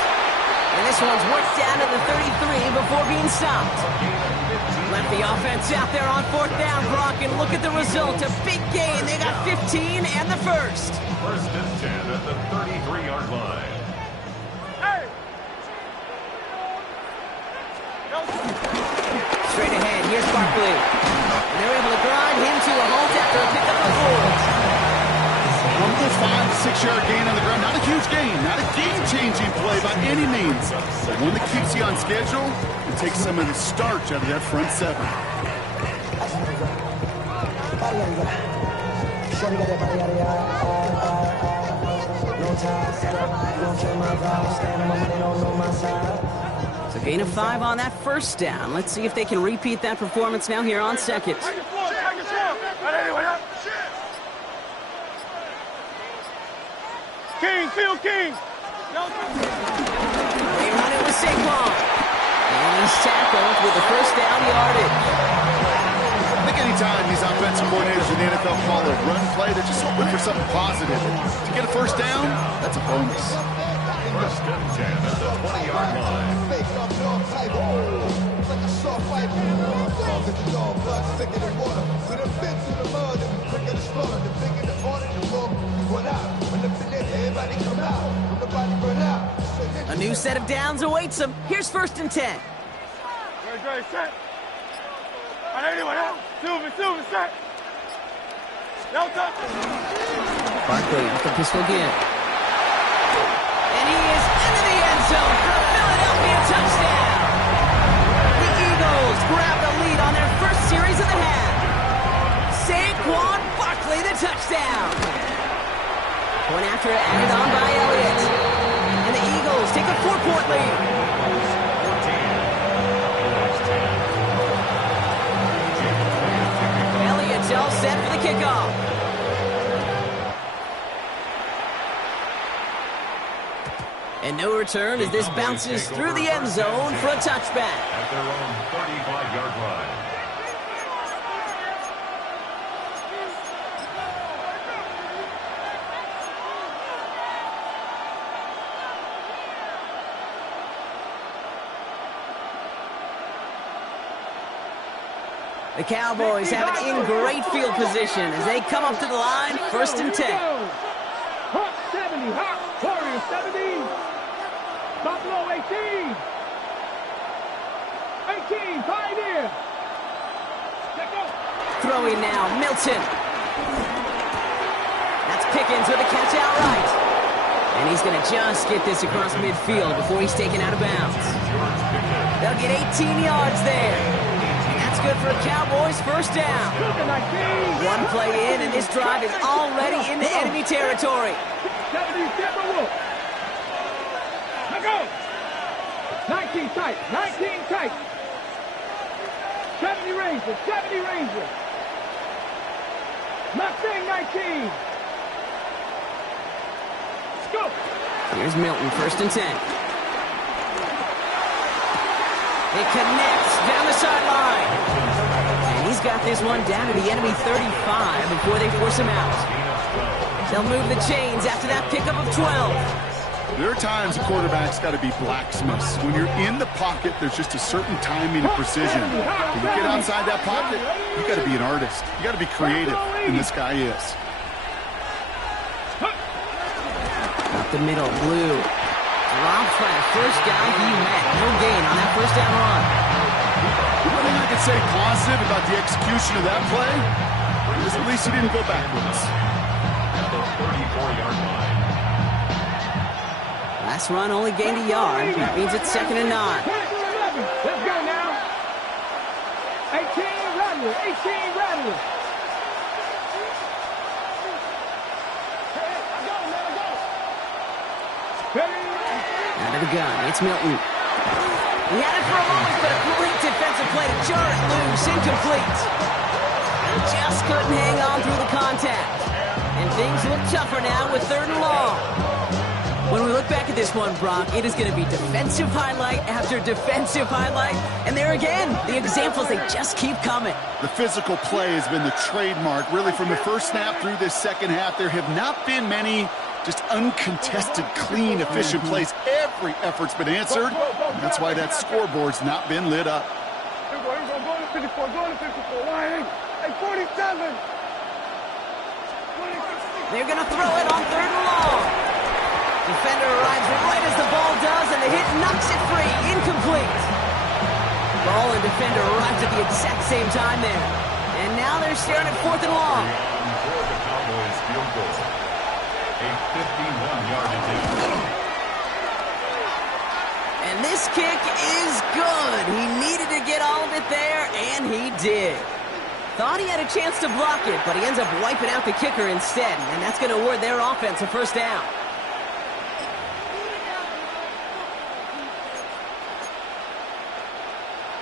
And this one's worked down to the 33 before being stopped. Left the offense out there on 4th down, Brock, and look at the result. A big gain. They got 15 and the first. 1st and 10 at the 33-yard line. Hey! No. Straight ahead, here's Barkley. And they're able to grind him to a halt after a pickup of 4. 5 to 6 yard gain on the ground. Not a huge gain, not a game-changing play by any means, but one that keeps you on schedule and takes some of the starch out of that front 7. So gain of 5 on that 1st down. Let's see if they can repeat that performance now here on 2nd. King, Phil King. No. They run it with Saquon. And he's tackled with the 1st down yardage. I think anytime these offensive coordinators in the NFL call a run play, they're just hoping for something positive. To get a 1st down, that's a bonus. 1st and 10 at the 20-yard line. A new set of downs awaits them. Here's 1st and 10. Great, set. Anyone else? Silver, set. No touch. Barkley with the pistol again. And he is into the end zone for a Philadelphia touchdown. The Eagles grab the lead on their 1st series of the half. Saquon Barkley, the touchdown. One after added on by Elliott. And the Eagles take a 4-point lead. Elliott's all set for the kickoff. And no return as this bounces through the end zone for a touchback. At their own 35-yard line. The Cowboys have it in great field position as they come up to the line, 1st and 10. Hawk 70, Hawk, Warrior 70. Buffalo 18. 18, Pioneer. Throwing now, Milton. That's Pickens with a catch outright. And he's going to just get this across midfield before he's taken out of bounds. They'll get 18 yards there. That's good for a Cowboys 1st down. 1 play in, and this drive is already into enemy territory. 70, let go. 19 tight, 19 tight. 70 Rangers, 70 Rangers. Mustang 19. Let's go. Here's Milton, 1st and 10. It connects down the sideline. And he's got this one down to the enemy 35 before they force him out. They'll move the chains after that pickup of 12. There are times a quarterback's got to be blacksmiths. When you're in the pocket, there's just a certain timing and precision. When you get outside that pocket, you got to be an artist. You got to be creative, and this guy is. Up the middle, Blue. Dropped by the 1st guy he met. No gain on that 1st down run. One thing I could say positive about the execution of that play is at least he didn't go backwards. At the 34-yard line. Last run only gained a yard. That means it's 2nd and 9. Let's go now. 18 Rattler, 18 Rattler. Out of the gun, it's Milton. He had it for a moment, but a great defensive play to jar it loose, incomplete. Just couldn't hang on through the contact. And things look tougher now with 3rd and long. When we look back at this one, Brock, it is going to be defensive highlight after defensive highlight. And there again, the examples, they just keep coming. The physical play has been the trademark. Really, from the first snap through this second half, there have not been many just uncontested, clean, efficient plays. Every effort's been answered. And that's why that scoreboard's not been lit up. Here we go, go to 54, go to 54. Line, hey, 47. They're going to throw it on 3rd and long. Defender arrives right as the ball does, and the hit knocks it free. Incomplete. Ball and defender arrived at the exact same time there. And now they're staring at 4th and long. For the Cowboys field goal. A 51-yard attempt. And this kick is good. He needed to get all of it there, and he did. Thought he had a chance to block it, but he ends up wiping out the kicker instead, and that's going to award their offense a first down.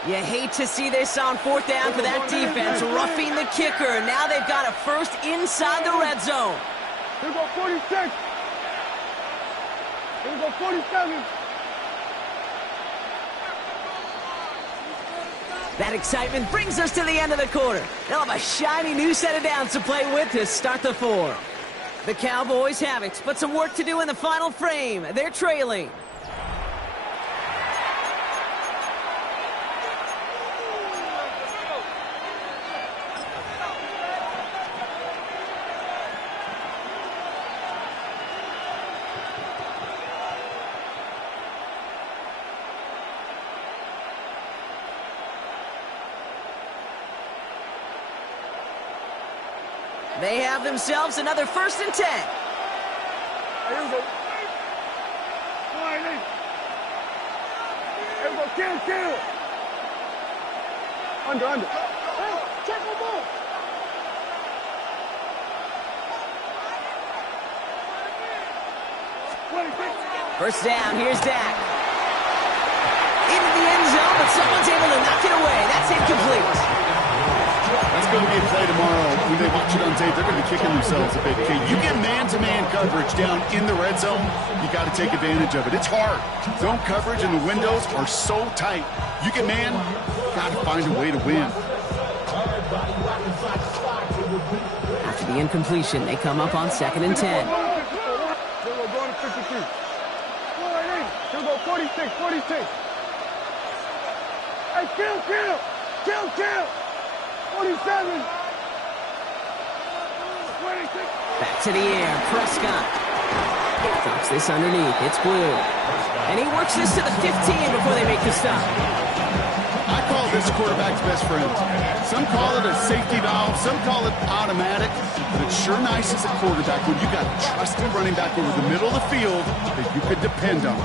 You hate to see this on 4th down for that defense, roughing the kicker. Now they've got a first inside the red zone. Here we go, 46. Here we go, 47. That excitement brings us to the end of the quarter. They'll have a shiny new set of downs to play with to start the 4th. The Cowboys have it, but some work to do in the final frame. They're trailing. They have themselves another 1st and 10. Here we go. Line, here we go, kill. Under. Hey, check the ball. First down, here's Dak. Into the end zone, but someone's able to knock it away. That's incomplete. That's going to be a play tomorrow. When they watch it on tape, they're going to be kicking themselves a bit. Okay, you get man-to-man coverage down in the red zone, you got to take advantage of it. It's hard. Zone coverage and the windows are so tight. You get man, got to find a way to win. After the incompletion, they come up on 2nd and 10. Here we go, going to 53. Here we go, 46. Hey, kill. 47. 26. Back to the air, Prescott. Drops this underneath, it's blue. And he works this to the 15 before they make the stop. I call this quarterback's best friend. Some call it a safety valve, some call it automatic, but it's sure nice as a quarterback when you got a trusted running back over the middle of the field that you could depend on.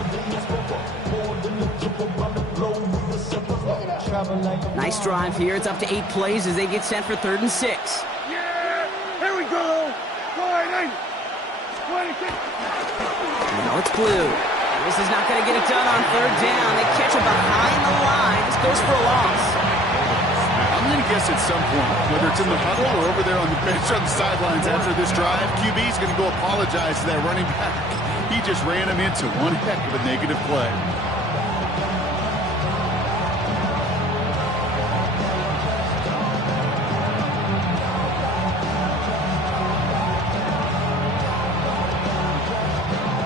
Nice drive here. It's up to 8 plays as they get set for 3rd and 6. Yeah, here we go. 26. Now it's blue. This is not going to get it done on 3rd down. They catch it behind the line. This goes for a loss. I'm going to guess at some point, whether it's in the huddle or over there on the bench on the sidelines after this drive, QB's going to go apologize to that running back. He just ran him into one heck of a negative play.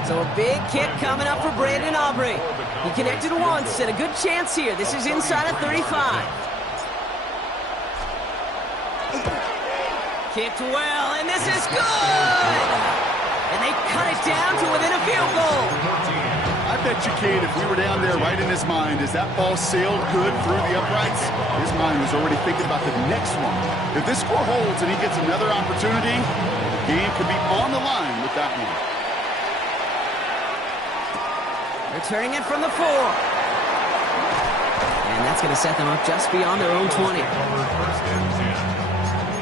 So a big kick coming up for Brandon Aubrey. He connected once and a good chance here. This is inside of 35. Kicked well, and this is good! And they cut it down to within a field goal. I bet you, Kate, if we were down there right in his mind, as that ball sailed good through the uprights, his mind was already thinking about the next one. If this score holds and he gets another opportunity, the game could be on the line with that one. Returning it from the 4. And that's going to set them up just beyond their own 20. First and 10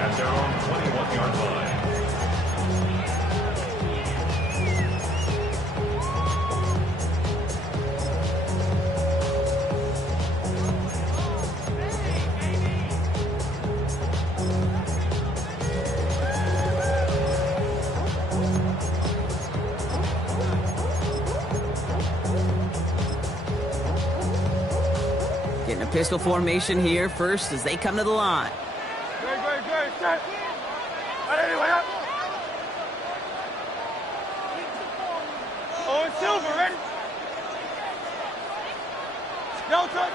at their own 21-yard line. Pistol formation here first as they come to the line. Great, set. Anyway, up. Oh, it's Silver, ready? Delta.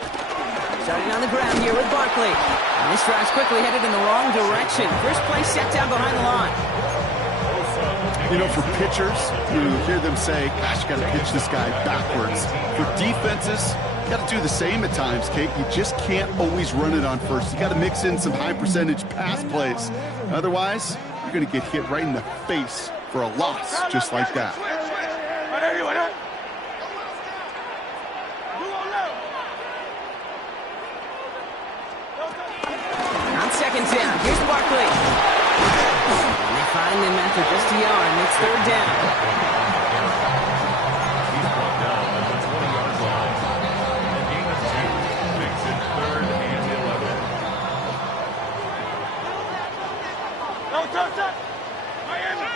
Starting on the ground here with Barkley. And this drive's quickly headed in the wrong direction. First play set down behind the line. You know, for pitchers, you hear them say, gosh, you got to pitch this guy backwards. For defenses, you got to do the same at times, Kate. You just can't always run it on first. You got to mix in some high-percentage pass plays. Otherwise, you're going to get hit right in the face for a loss just like that. On second down, here's Barkley. And they find him after just a yard. It's third down. He's brought down at the 20-yard line. A gain of 2 makes it 3rd and 11. No, touch. Miami.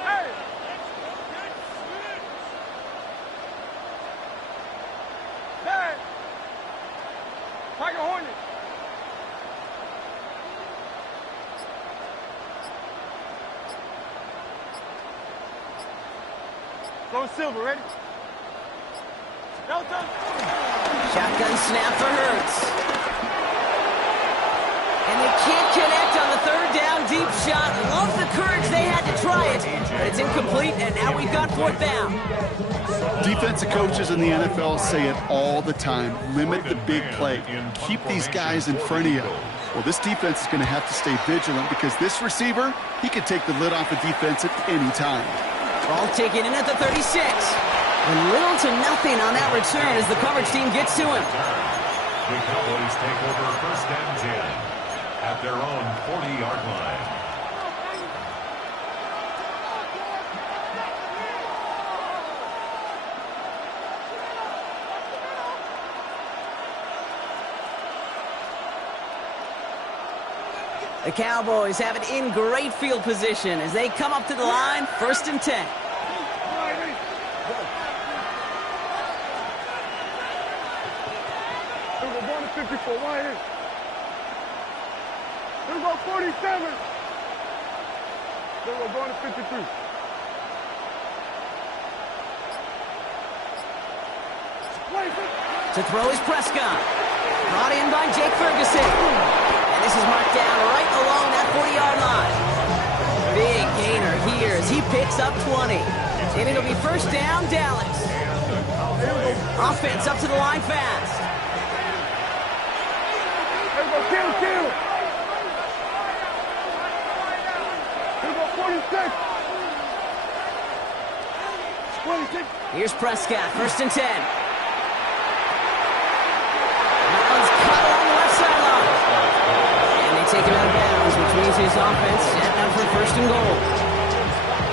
Hey. Hey. Tiger Hornet. Go Silver, ready? Delta. Shotgun snap for Hurts. And they can't connect on the third down deep shot. Love the courage they had to try it. But it's incomplete, and now we've got fourth down. Defensive coaches in the NFL say it all the time. Limit the big play. Keep these guys in front of you. Well, this defense is going to have to stay vigilant because this receiver, he can take the lid off a defense at any time. Ball taken in at the 36. And little to nothing on that return as the coverage team gets to him. The Cowboys take over 1st and 10 at their own 40-yard line. The Cowboys have it in great field position as they come up to the line, 1st and 10. Here we go, going to 54, right here. Here we go, 47. Here we go, going to 53. To throw is Prescott. Brought in by Jake Ferguson. And this is marked down right along that 40-yard line. Big gainer here as he picks up 20. And it'll be 1st down, Dallas. Offense up to the line fast. Here we go, kill. Here we go, 46. 26. Here's Prescott, 1st and 10. That one's cut along the left sideline. And they take him out of bounds, which means his offense set up for 1st and goal.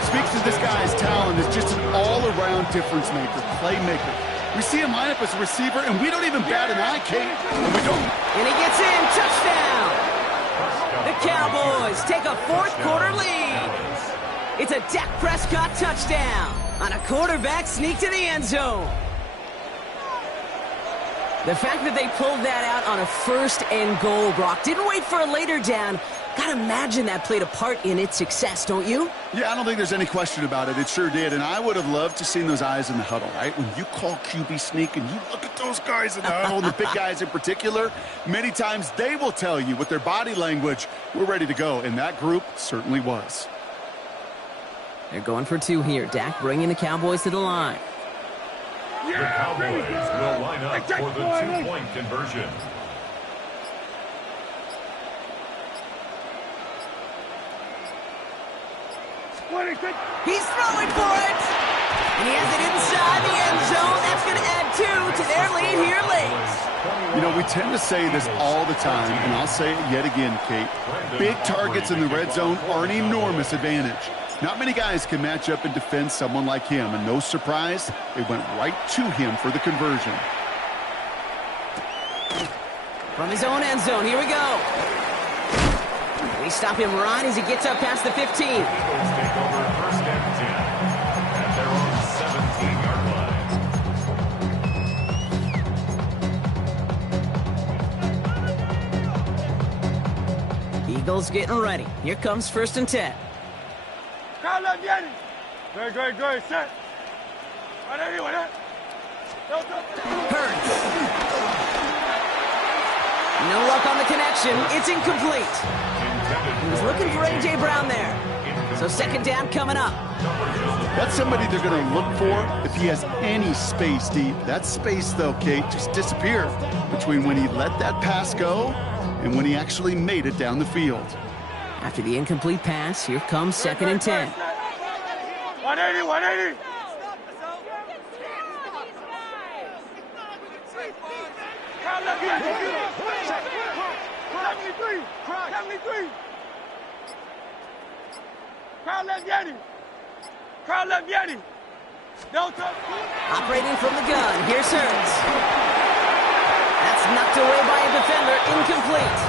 Speaks to this guy's talent as just an all-around difference maker, playmaker. We see him line up as a receiver, and we don't even bat an eye, Kate. And we don't. And he gets in, touchdown! The Cowboys take a 4th quarter lead. It's a Dak Prescott touchdown on a quarterback sneak to the end zone. The fact that they pulled that out on a 1st and goal, Brock, didn't wait for a later down. Gotta imagine that played a part in its success, don't you? Yeah, I don't think there's any question about it. It sure did, and I would have loved to seen those eyes in the huddle, right? When you call QB sneak and you look at those guys in the huddle, and the big guys in particular, many times they will tell you with their body language, we're ready to go, and that group certainly was. They're going for 2 here. Dak bringing the Cowboys to the line. The Cowboys will line up for the 2-point conversion. He's throwing for it! And he has it inside the end zone. That's going to add 2 to their lead here late. You know, we tend to say this all the time, and I'll say it yet again, Kate. Big targets in the red zone are an enormous advantage. Not many guys can match up and defend someone like him, and no surprise, they went right to him for the conversion. From his own end zone, here we go. We stop him right as he gets up past the 15. Eagles take over 1st and 10 at their own Eagles getting ready. Here comes 1st and 10. Crowd left, Yanni. Great, great, great. Set. Right there, right there. Hurts. No luck on the connection. It's incomplete. He was looking for A.J. Brown there. So 2nd down coming up. That's somebody they're going to look for if he has any space deep. That space, though, Kate, just disappeared between when he let that pass go and when he actually made it down the field. After the incomplete pass, here comes 2nd and 10. 180, 180. Crowd left, Yanni. 73. 73. Crowd left, Yanni. Crowd left, Yanni. Don't touch. Operating from the gun, here's Hurts. That's knocked away by a defender, incomplete.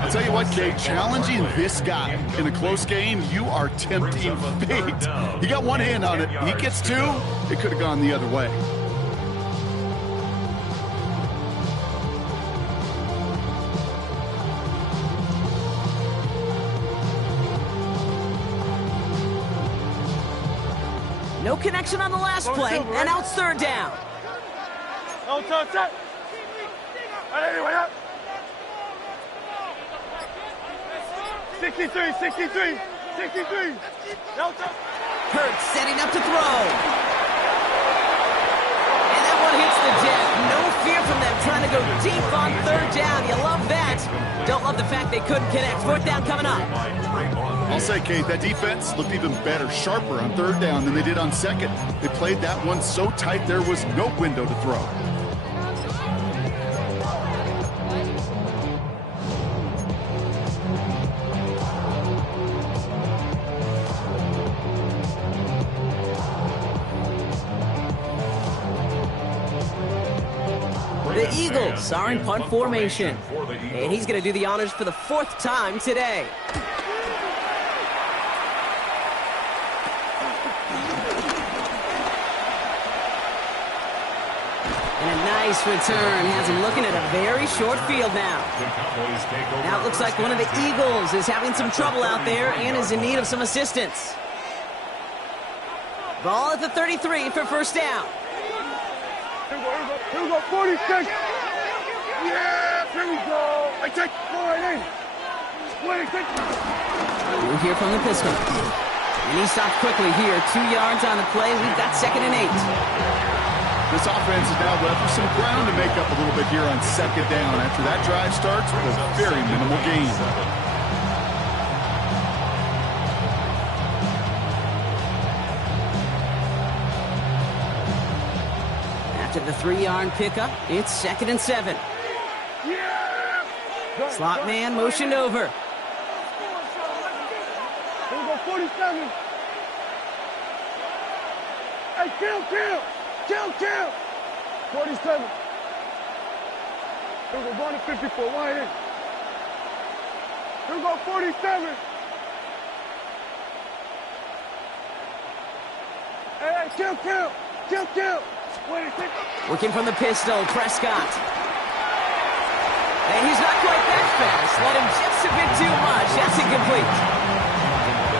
I'll tell you what, Kate, challenging this guy in a close game, you are tempting fate. He got one hand on it. He gets two, it could have gone the other way. No connection on the last play, and now it's 3rd down. Don't touch that. Right up. 63, 63, 63. Don't touch. Hurts setting up to throw. And that one hits the deck. No fear from them trying to go deep on 3rd down. You love that. Don't love the fact they couldn't connect. 4th down coming up. I'll say, Kate, that defense looked even better, sharper on 3rd down than they did on 2nd. They played that one so tight there was no window to throw. The Eagles are in punt formation. And he's going to do the honors for the 4th time today. And a nice return has him looking at a very short field now. Now it looks like one of the Eagles is having some trouble out there and is in need of some assistance. Ball at the 33 for 1st down. Here we go, 46. Yeah, here we go. I take 480. 26. We'll hear from the pistol. And he stopped quickly here. 2 yards on the play. We've got 2nd and 8. This offense is now left with some ground to make up a little bit here on 2nd down after that drive starts with a very minimal gain. After the 3-yard pickup, it's 2nd and 7. Slot man motioned over. Here we go, 47. Hey, kill. 47. Here we go, going to 54. Wide in. Here we go, 47. Hey, kill. Working from the pistol, Prescott. And he's not quite that fast. Let him just a bit too much. That's incomplete.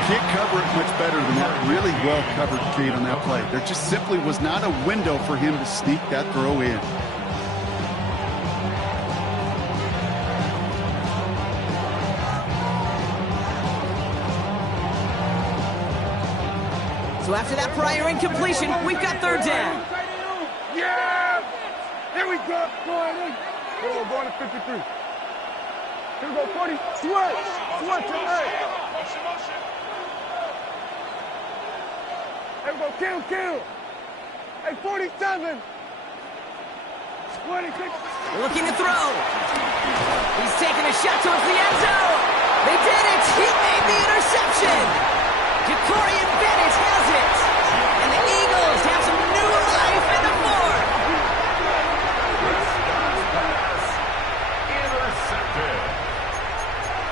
Can't cover it much better than that. Really well covered, Kate, on that play. There just simply was not a window for him to sneak that throw in. So after that prior incompletion, we've got 3rd down. Yeah! Here we go. Going in. Here we go, going to 53. Here we go, 40. Switch to right. Here we go, kill. Hey, 47. 26. Looking to throw. He's taking a shot towards the end zone. They did it. He made the interception. Jacorian Bennett has it. And the Eagles have some new life in the 4th. Intercepted.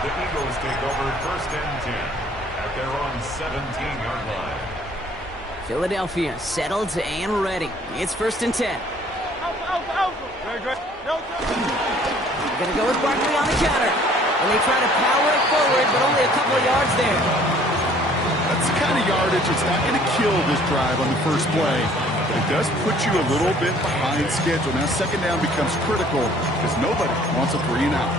The Eagles take over 1st and 10 at their own 17-yard line. Philadelphia settled and ready. It's 1st and 10. Alpha. Gonna go with Barkley on the counter. And they try to power it forward, but only a couple of yards there. That's the kind of yardage that's not going to kill this drive on the first play. But it does put you a little bit behind schedule. Now second down becomes critical because nobody wants a 3 and out.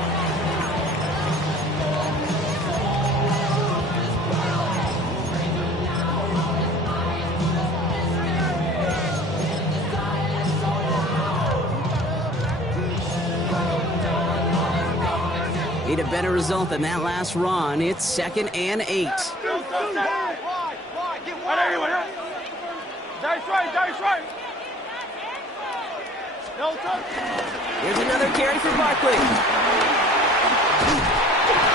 Need a better result than that last run. It's 2nd and 8. Dice right, dice right. Here's another carry for Barkley.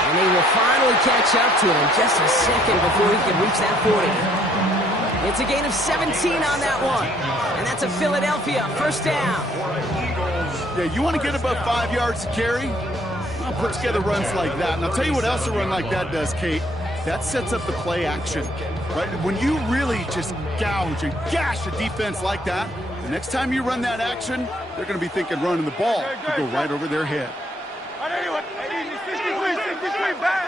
And he will finally catch up to him in just a second before he can reach that 40. It's a gain of 17 on that one. And that's a Philadelphia first down. Yeah, you want to get above 5 yards to carry? Well, put together runs like that. And I'll tell you what else a run like that does, Kate. That sets up the play action, right? When you really just gouge and gash a defense like that, the next time you run that action, they're going to be thinking running the ball could go right over their head. 63 back.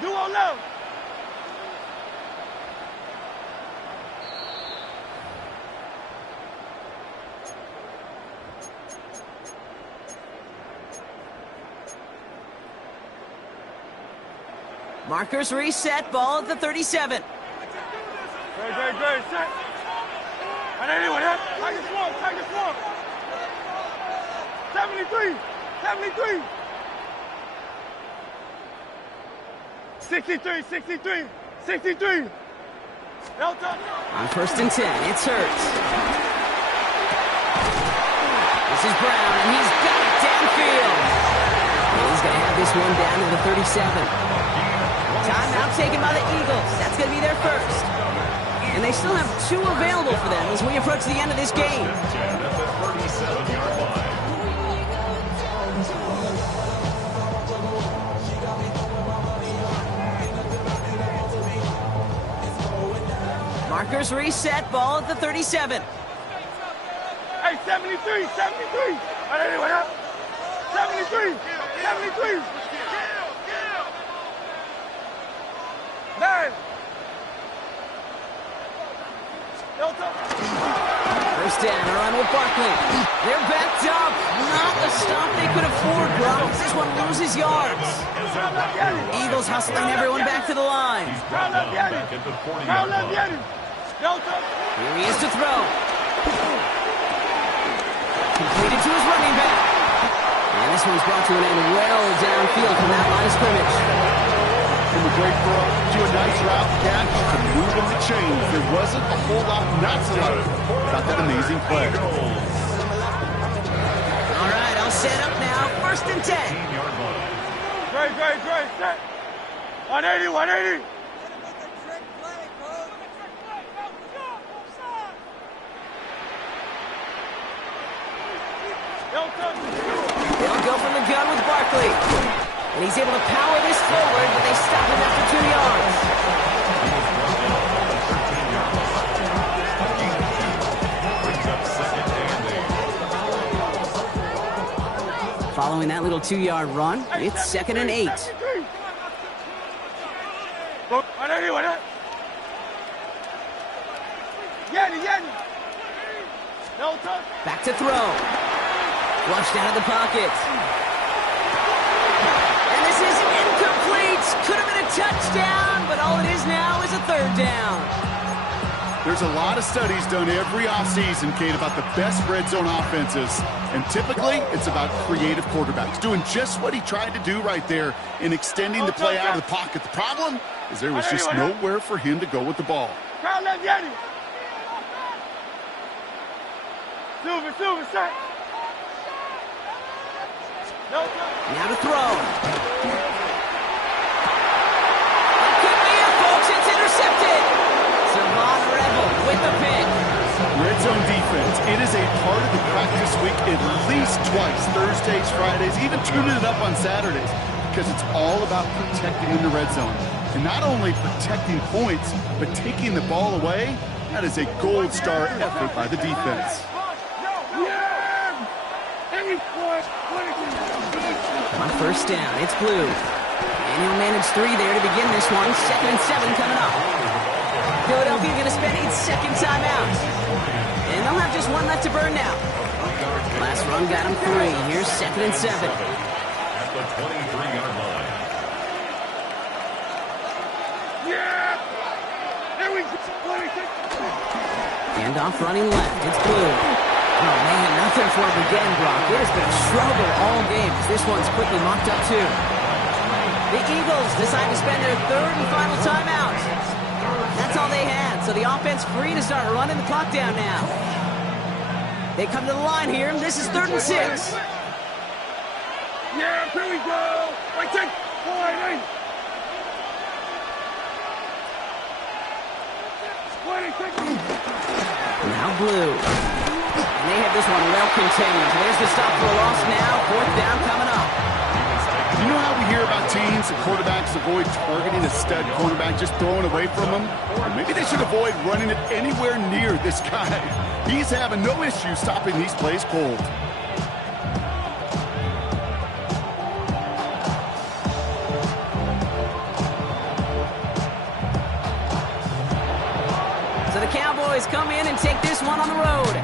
Duo low. Markers reset, ball at the 37. Great, set. And anyway, Tiger Swamp. 73. 63. Delta. On 1st and 10, it's Hurts. This is Brown, and he's got it downfield. And he's going to have this one down to the 37. Timeout taken by the Eagles. That's going to be their first. And they still have 2 available for them as we approach the end of this game. Markers reset, ball at the 37. Hey, 73. And anyway, 73. 9. Delta. First down, around with Barkley. They're backed up. Not the stop they could afford, Bronx. This one loses yards. Eagles hustling everyone back to the line. Delta. Here he is to throw. Completed to his running back. And this one's brought to an end well downfield from that line of scrimmage. From a great throw to a nice route catch to moving the chains. There wasn't a whole lot not to like about that amazing play. All right, I'll set up now. 1st and 10. Great, set. 180. They'll go from the gun with Barkley. And he's able to power this forward, but they stop him after 2 yards. Following that little 2-yard run, it's 2nd and 8. Back to throw. Flushed out of the pocket. And this is incomplete. Could have been a touchdown, but all it is now is a 3rd down. There's a lot of studies done every offseason, Kate, about the best red zone offenses. And typically, it's about creative quarterbacks doing just what he tried to do right there in extending the play out of the pocket. The problem is there was just nowhere for him to go with the ball. Silver, set. Now to throw. It could be it, folks. It's intercepted. Savon Rebel with the pick. Red zone defense. It is a part of the practice week at least twice. Thursdays, Fridays, even tuning it up on Saturdays. Because it's all about protecting in the red zone. And not only protecting points, but taking the ball away That is a gold star effort by the defense. On first down, it's Blue. And he'll manage 3 there to begin this one. 2nd and 7 coming up. Philadelphia going to spend its second timeout. And they'll have just one left to burn now. Last run got him 3. Here's 2nd and 7. At the 23-yard line. Handoff running left. It's Blue. Oh, man, nothing for him again, Brock. It has been trouble all game. This one's quickly mocked up, too. The Eagles decide to spend their 3rd and final timeout. That's all they had, so the offense free to start running the clock down now. They come to the line here. This is 3rd and 6. Yeah, here we go. I take point. Now Blue. And they have this one well contained. There's the stop for a loss now. 4th down coming up. You know how we hear about teams and quarterbacks avoid targeting a stud cornerback, just throwing away from him? Or maybe they should avoid running it anywhere near this guy. He's having no issue stopping these plays cold. So the Cowboys come in and take this one on the road.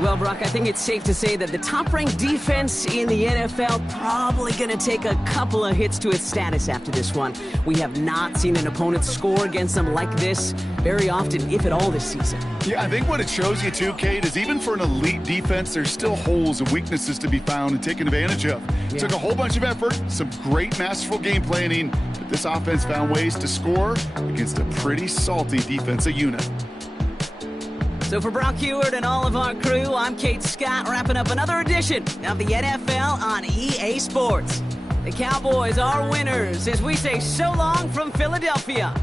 Well, Brock, I think it's safe to say that the top-ranked defense in the NFL probably going to take a couple of hits to its status after this one. We have not seen an opponent score against them like this very often, if at all, this season. Yeah, I think what it shows you, too, Kate, is even for an elite defense, there's still holes and weaknesses to be found and taken advantage of. It took a whole bunch of effort, some great masterful game planning, but this offense found ways to score against a pretty salty defensive unit. So for Brock Heward and all of our crew, I'm Kate Scott, wrapping up another edition of the NFL on EA Sports. The Cowboys are winners as we say so long from Philadelphia.